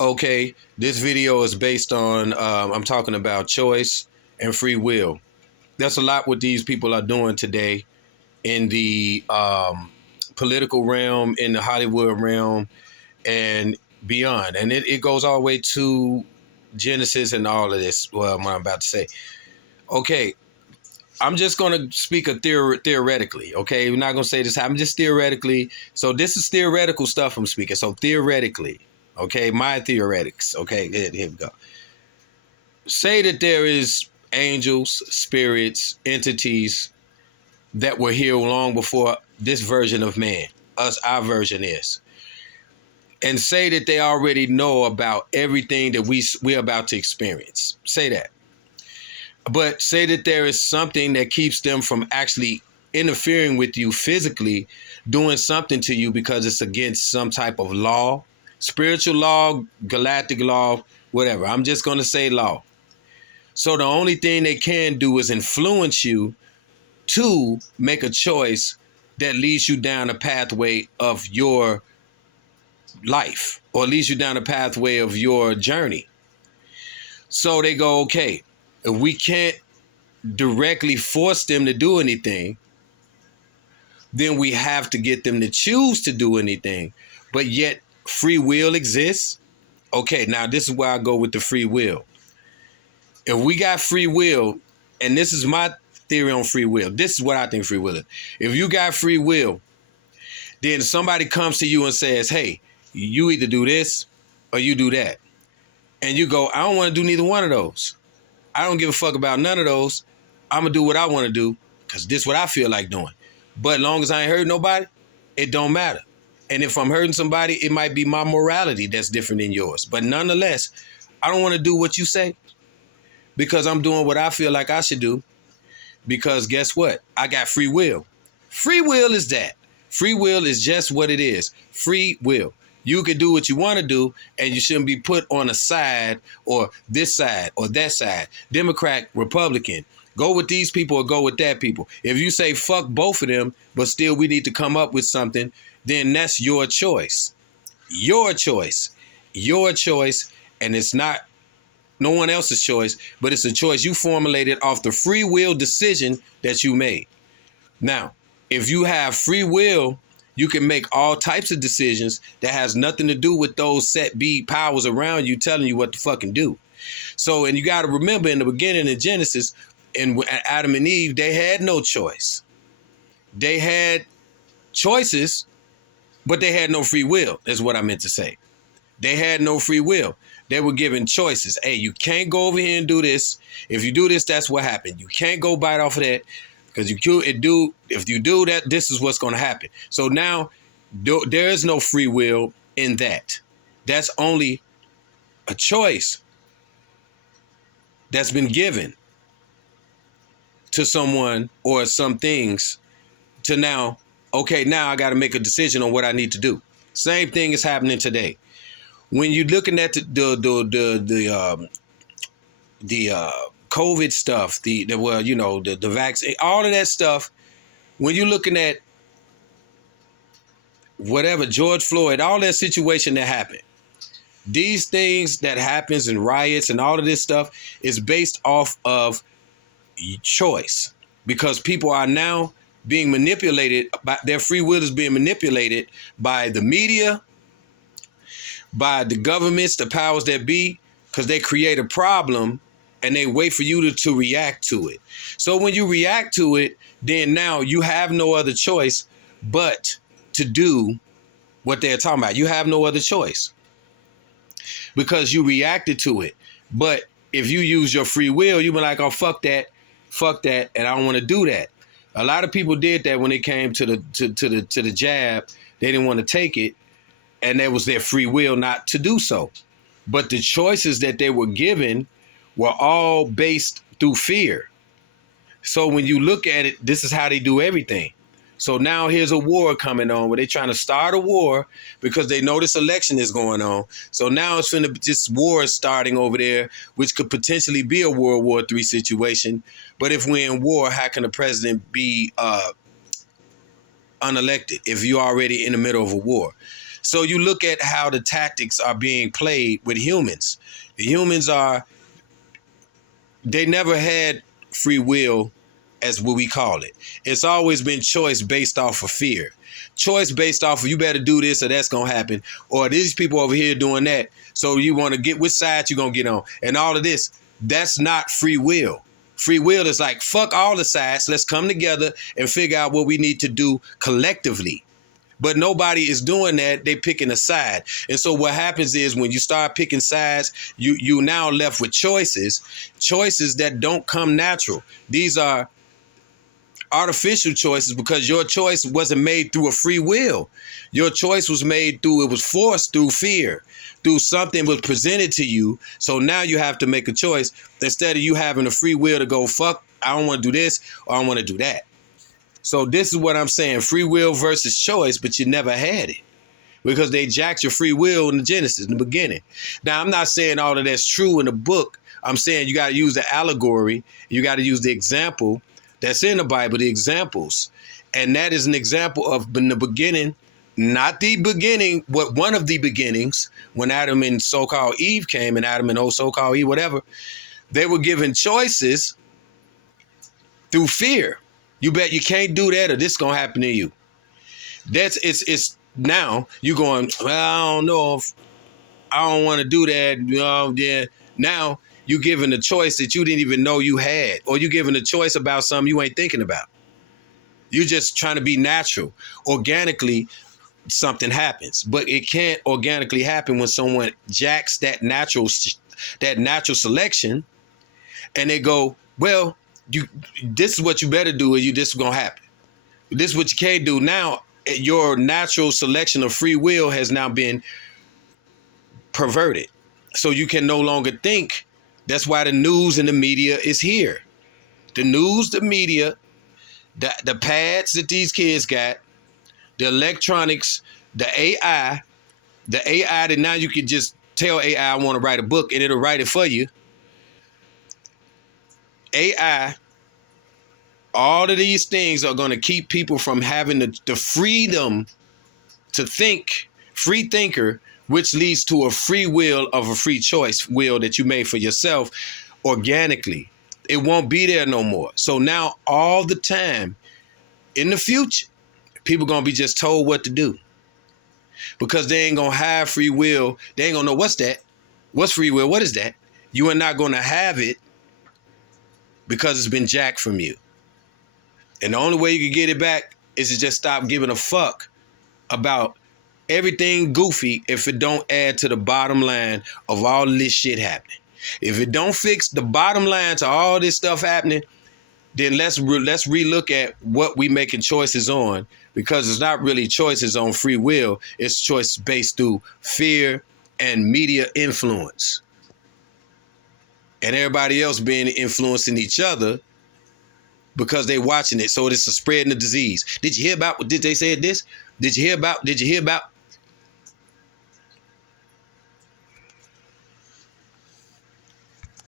Okay, this video is based on, I'm talking about choice and free will. That's a lot what these people are doing today in the political realm, in the Hollywood realm, and beyond. And it goes all the way to Genesis and all of this. Well, what I'm about to say. Okay, I'm just going to speak theoretically. Okay, we're not going to say this. I'm just theoretically. So this is theoretical stuff I'm speaking. So theoretically, okay, my theoretics. Okay, here we go. Say that there is angels, spirits, entities that were here long before this version of man, our version is, and say that they already know about everything that we're about to experience. Say that. But say that there is something that keeps them from actually interfering with you physically, doing something to you because it's against some type of law, spiritual law, galactic law, whatever. I'm just going to say law. So the only thing they can do is influence you to make a choice that leads you down a pathway of your life, or leads you down a pathway of your journey. So they go, okay, if we can't directly force them to do anything, then we have to get them to choose to do anything. But yet free will exists. Okay, now this is where I go with the free will. If we got free will, and this is my theory on free will, this is what I think free will is. If you got free will, then somebody comes to you and says, hey, you either do this or you do that. And you go, I don't want to do neither one of those. I don't give a fuck about none of those. I'm going to do what I want to do because this is what I feel like doing. But as long as I ain't hurting nobody, it don't matter. And if I'm hurting somebody, it might be my morality that's different than yours. But nonetheless, I don't want to do what you say because I'm doing what I feel like I should do. Because guess what? I got free will. Free will is that. Free will is just what it is. Free will. You can do what you want to do, and you shouldn't be put on a side or this side or that side. Democrat, Republican. Go with these people or go with that people. If you say fuck both of them, but still we need to come up with something, then that's your choice. Your choice. Your choice. And it's not no one else's choice, but it's a choice you formulated off the free will decision that you made. Now, if you have free will, you can make all types of decisions that has nothing to do with those set B powers around you telling you what to fucking do. So, and you got to remember in the beginning in Genesis, and Adam and Eve, they had no choice. They had choices, but they had no free will, is what I meant to say. They had no free will. They were given choices. Hey, you can't go over here and do this. If you do this, that's what happened. You can't go bite off of that because if you do that, this is what's going to happen. So now there is no free will in that. That's only a choice that's been given to someone or some things to now, okay, now I got to make a decision on what I need to do. Same thing is happening today. When you're looking at the COVID stuff, the vaccine, all of that stuff, when you're looking at whatever, George Floyd, all that situation that happened, these things that happens and riots and all of this stuff is based off of choice, because people are now being manipulated by their free will is being manipulated by the media, by the governments, the powers that be, because they create a problem and they wait for you to react to it. So when you react to it, then now you have no other choice but to do what they're talking about. You have no other choice because you reacted to it. But if you use your free will, you be like, oh, fuck that, and I don't want to do that. A lot of people did that when it came to the jab. They didn't want to take it, and that was their free will not to do so. But the choices that they were given were all based through fear. So when you look at it, this is how they do everything. So now here's a war coming on where they're trying to start a war because they know this election is going on. So now it's this war is starting over there, which could potentially be a World War III situation. But if we're in war, how can the president be unelected if you're already in the middle of a war? So you look at how the tactics are being played with humans. The humans they never had free will as what we call it. It's always been choice based off of fear. Choice based off of you better do this or that's going to happen. Or these people over here doing that. So you want to get which side you're going to get on. And all of this, that's not free will. Free will is like, fuck all the sides. Let's come together and figure out what we need to do collectively. But nobody is doing that. They picking a side. And so what happens is when you start picking sides, you now left with choices that don't come natural. These are artificial choices because your choice wasn't made through a free will. Your choice was made it was forced through fear, through something was presented to you. So now you have to make a choice instead of you having a free will to go, fuck, I don't want to do this or I don't want to do that. So this is what I'm saying, free will versus choice, but you never had it because they jacked your free will in the Genesis, in the beginning. Now, I'm not saying all of that's true in the book. I'm saying you got to use the allegory. You got to use the example that's in the Bible, the examples. And that is an example of in the beginning, not the beginning, but one of the beginnings, when Adam and so-called Eve came and Adam and so-called Eve, whatever, they were given choices through fear. You bet you can't do that or this is going to happen to you. It's now you going, well, I don't know if I don't want to do that. Yeah. Now you given a choice that you didn't even know you had, or you given a choice about something you ain't thinking about. You're just trying to be natural. Organically, something happens, but it can't organically happen when someone jacks that natural selection and they go, well, this is what you better do or this is going to happen. This is what you can't do. Now, your natural selection of free will has now been perverted. So you can no longer think. That's why the news and the media is here. The news, the media, the pads that these kids got, the electronics, the AI that now you can just tell AI I want to write a book and it'll write it for you. AI, all of these things are going to keep people from having the freedom to think, free thinker, which leads to a free will of a free choice will that you made for yourself organically. It won't be there no more. So now all the time in the future, people going to be just told what to do because they ain't going to have free will. They ain't going to know what's that. What's free will? What is that? You are not going to have it because it's been jacked from you. And the only way you can get it back is to just stop giving a fuck about everything goofy if it don't add to the bottom line of all this shit happening. If it don't fix the bottom line to all this stuff happening, then let's relook at what we making choices on, because it's not really choices on free will. It's choices based through fear and media influence. And everybody else being influencing each other because they watching it. So it's a spreading the disease. Did you hear about what did they say this? Did you hear about?